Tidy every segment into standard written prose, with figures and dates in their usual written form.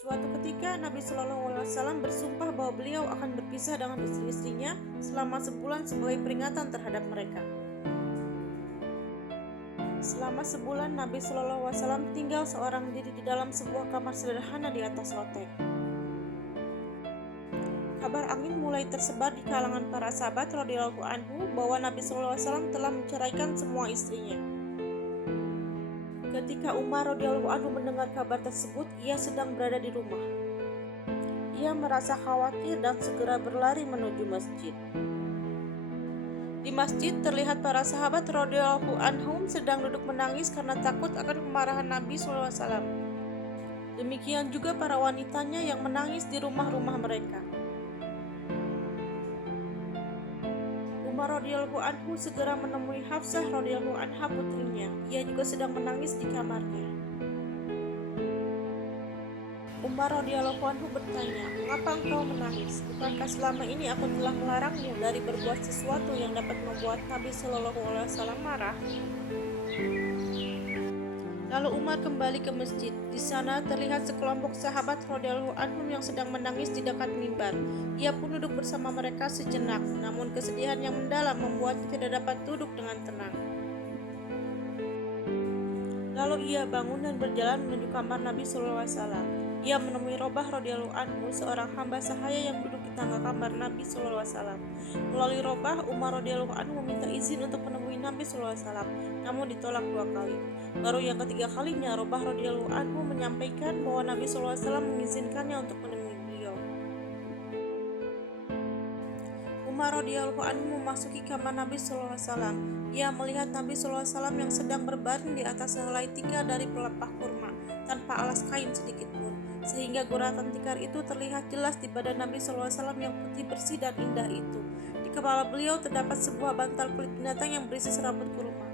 Suatu ketika Nabi Shallallahu Alaihi Wasallam bersumpah bahwa beliau akan berpisah dengan istri-istrinya selama sebulan sebagai peringatan terhadap mereka. Selama sebulan Nabi Shallallahu Alaihi Wasallam tinggal seorang diri di dalam sebuah kamar sederhana di atas loteng. Kabar angin mulai tersebar di kalangan para sahabat radhiyallahu anhu bahwa Nabi Shallallahu Alaihi Wasallam telah menceraikan semua istrinya. Ketika Umar radhiyallahu anhu mendengar kabar tersebut, ia sedang berada di rumah. Ia merasa khawatir dan segera berlari menuju masjid. Di masjid terlihat para sahabat radhiyallahu anhum sedang duduk menangis karena takut akan kemarahan Nabi SAW. Demikian juga para wanitanya yang menangis di rumah-rumah mereka. Umar radhiyallahu anhu segera menemui Hafsah radhiyallahu anha putrinya. Ia juga sedang menangis di kamarnya. Umar radhiyallahu anhu bertanya, "Mengapa engkau menangis? Bukankah selama ini aku telah melarangmu dari berbuat sesuatu yang dapat membuat Nabi Shallallahu Alaihi Wasallam marah?" Lalu Umar kembali ke masjid. Di sana terlihat sekelompok sahabat radhiyallahu anhum yang sedang menangis di dekat mimbar. Ia pun duduk bersama mereka sejenak, namun kesedihan yang mendalam membuatnya tidak dapat duduk dengan tenang. Lalu ia bangun dan berjalan menuju kamar Nabi Shallallahu Alaihi Wasallam. Ia menemui Robah radhiyallahu anhu, seorang hamba sahaya yang duduk di tangga kamar Nabi Shallallahu Alaihi Wasallam. Melalui Robah, Umar radhiyallahu anhu meminta izin untuk menemui Nabi Shallallahu Alaihi Wasallam, namun ditolak 2 kali. Baru yang ketiga kalinya, Robah radhiyallahu anhu menyampaikan bahwa Nabi Shallallahu Alaihi Wasallam mengizinkannya untuk menemui beliau. Umar radhiyallahu anhu memasuki kamar Nabi Shallallahu Alaihi Wasallam. Ia melihat Nabi Shallallahu Alaihi Wasallam yang sedang berbaring di atas sehelai tikar dari pelepah kurma tanpa alas kain sedikit pun, sehingga guratan tikar itu terlihat jelas di badan Nabi Shallallahu Alaihi Wasallam yang putih bersih dan indah itu. Di kepala beliau terdapat sebuah bantal kulit binatang yang berisi serabut kurma.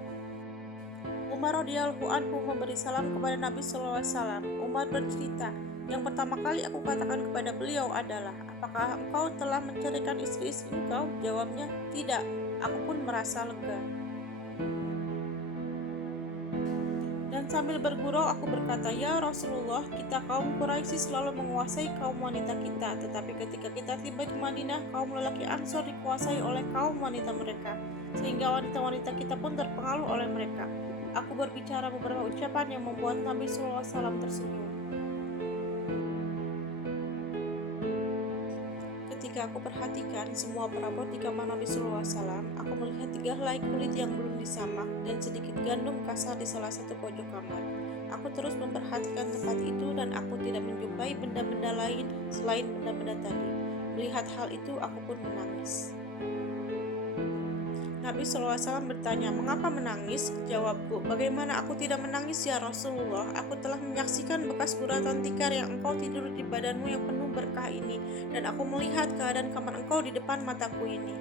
Umar radhiyallahu anhu memberi salam kepada Nabi Shallallahu Alaihi Wasallam. Umar bercerita, "Yang pertama kali aku katakan kepada beliau adalah, 'Apakah engkau telah menceraikan istri-istri engkau?' Jawabnya, 'Tidak.' Aku pun merasa lega. Dan sambil bergurau aku berkata, 'Ya Rasulullah, kita kaum Quraisy selalu menguasai kaum wanita kita, tetapi ketika kita tiba di Madinah, kaum lelaki Ansor dikuasai oleh kaum wanita mereka, sehingga wanita-wanita kita pun terpengaruh oleh mereka.' Aku berbicara beberapa ucapan yang membuat Nabi SAW tersenyum. Ketika aku perhatikan semua perabot di kamar Nabi SAW, aku melihat 3 helai kulit yang belum disamak dan sedikit gandum kasar di salah satu pojok kamar. Aku terus memperhatikan tempat itu dan aku tidak menjumpai benda-benda lain selain benda-benda tadi. Melihat hal itu, aku pun menangis. Nabi SAW bertanya, "Mengapa menangis?" Jawabku, "Bagaimana aku tidak menangis ya Rasulullah? Aku telah menyaksikan bekas guratan tikar yang engkau tidur di badanmu yang penuh berkah ini, dan aku melihat keadaan kamar engkau di depan mataku ini."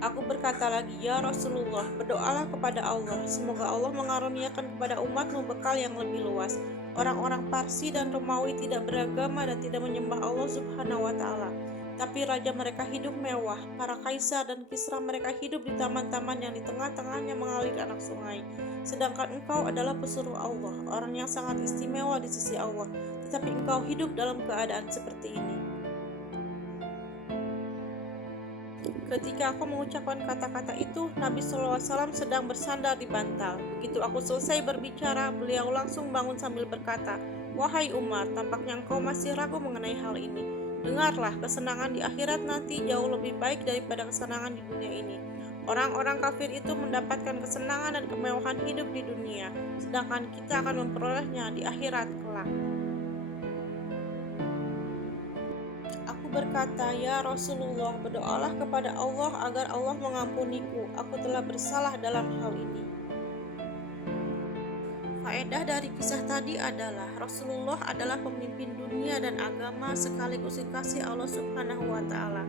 Aku berkata lagi, "Ya Rasulullah, berdoalah kepada Allah, semoga Allah mengaruniakan kepada umatmu bekal yang lebih luas. Orang-orang Parsi dan Romawi tidak beragama dan tidak menyembah Allah Subhanahu wa Ta'ala. Tapi raja mereka hidup mewah, para kaisar dan Kisra mereka hidup di taman-taman yang di tengah-tengahnya mengalir anak sungai. Sedangkan engkau adalah pesuruh Allah, orang yang sangat istimewa di sisi Allah, tetapi engkau hidup dalam keadaan seperti ini." Ketika aku mengucapkan kata-kata itu, Nabi SAW sedang bersandar di bantal. Begitu aku selesai berbicara, beliau langsung bangun sambil berkata, "Wahai Umar, tampaknya engkau masih ragu mengenai hal ini. Dengarlah, kesenangan di akhirat nanti jauh lebih baik daripada kesenangan di dunia ini. Orang-orang kafir itu mendapatkan kesenangan dan kemewahan hidup di dunia, sedangkan kita akan memperolehnya di akhirat kelak." Aku berkata, "Ya Rasulullah, berdoalah kepada Allah agar Allah mengampuniku. Aku telah bersalah dalam hal ini." Faedah dari kisah tadi adalah Rasulullah adalah pemimpin dunia dan agama sekaligus kekasih Allah Subhanahu wa Ta'ala.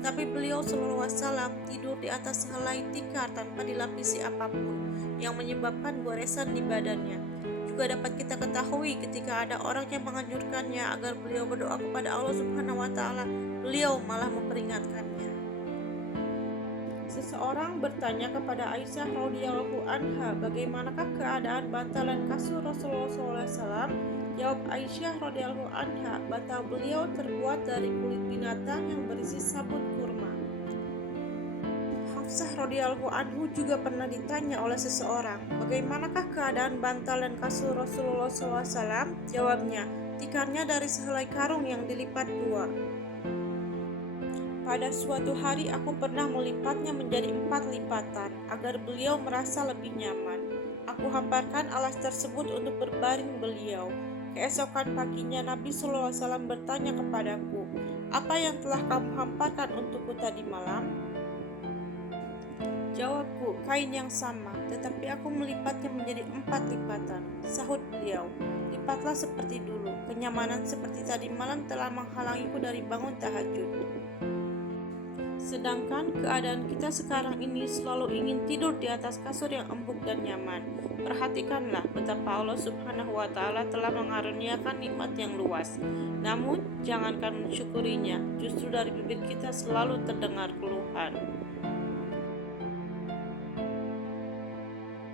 Tetapi beliau SAW tidur di atas helai tikar tanpa dilapisi apapun, yang menyebabkan goresan di badannya. Juga dapat kita ketahui ketika ada orang yang menganjurkannya agar beliau berdoa kepada Allah Subhanahu wa Ta'ala, beliau malah memperingatkannya. Seseorang bertanya kepada Aisyah radhiyallahu anha, bagaimanakah keadaan bantal dan kasur Rasulullah SAW Jawab Aisyah radhiyallahu anha, bantal beliau terbuat dari kulit binatang yang berisi sabut kurma. Hafsah radhiyallahu anhu juga pernah ditanya oleh seseorang, bagaimanakah keadaan bantal dan kasur Rasulullah SAW? Jawabnya, tikarnya dari sehelai karung yang dilipat dua. Pada suatu hari aku pernah melipatnya menjadi 4 lipatan agar beliau merasa lebih nyaman. Aku hamparkan alas tersebut untuk berbaring beliau. Keesokan paginya Nabi SAW bertanya kepadaku, apa yang telah kamu hamparkan untukku tadi malam? Jawabku, kain yang sama, tetapi aku melipatnya menjadi 4 lipatan. Sahut beliau, lipatlah seperti dulu. Kenyamanan seperti tadi malam telah menghalangiku dari bangun tahajud. Sedangkan keadaan kita sekarang ini selalu ingin tidur di atas kasur yang empuk dan nyaman. Perhatikanlah betapa Allah Subhanahu wa Ta'ala telah mengaruniakan nikmat yang luas. Namun, jangankan mensyukurinya, justru dari bibir kita selalu terdengar keluhan.